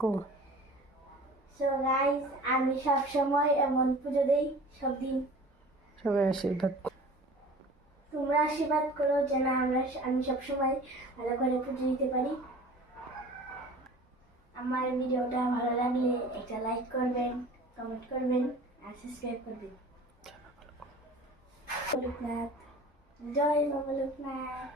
কো so guys, আমি সব সময় এমন পুজো দেই, সব দিন। সবাই আশীর্বাদ। তোমরা আশীর্বাদ করো যেন আমি সব সময় ভালো করে পুজো দিতে পারি। আমার ভিডিওটা ভালো লাগলে একটা লাইক করবেন, কমেন্ট করবেন আর সাবস্ক্রাইব করবেন। লোকনাথ, জয় বাবা লোকনাথ।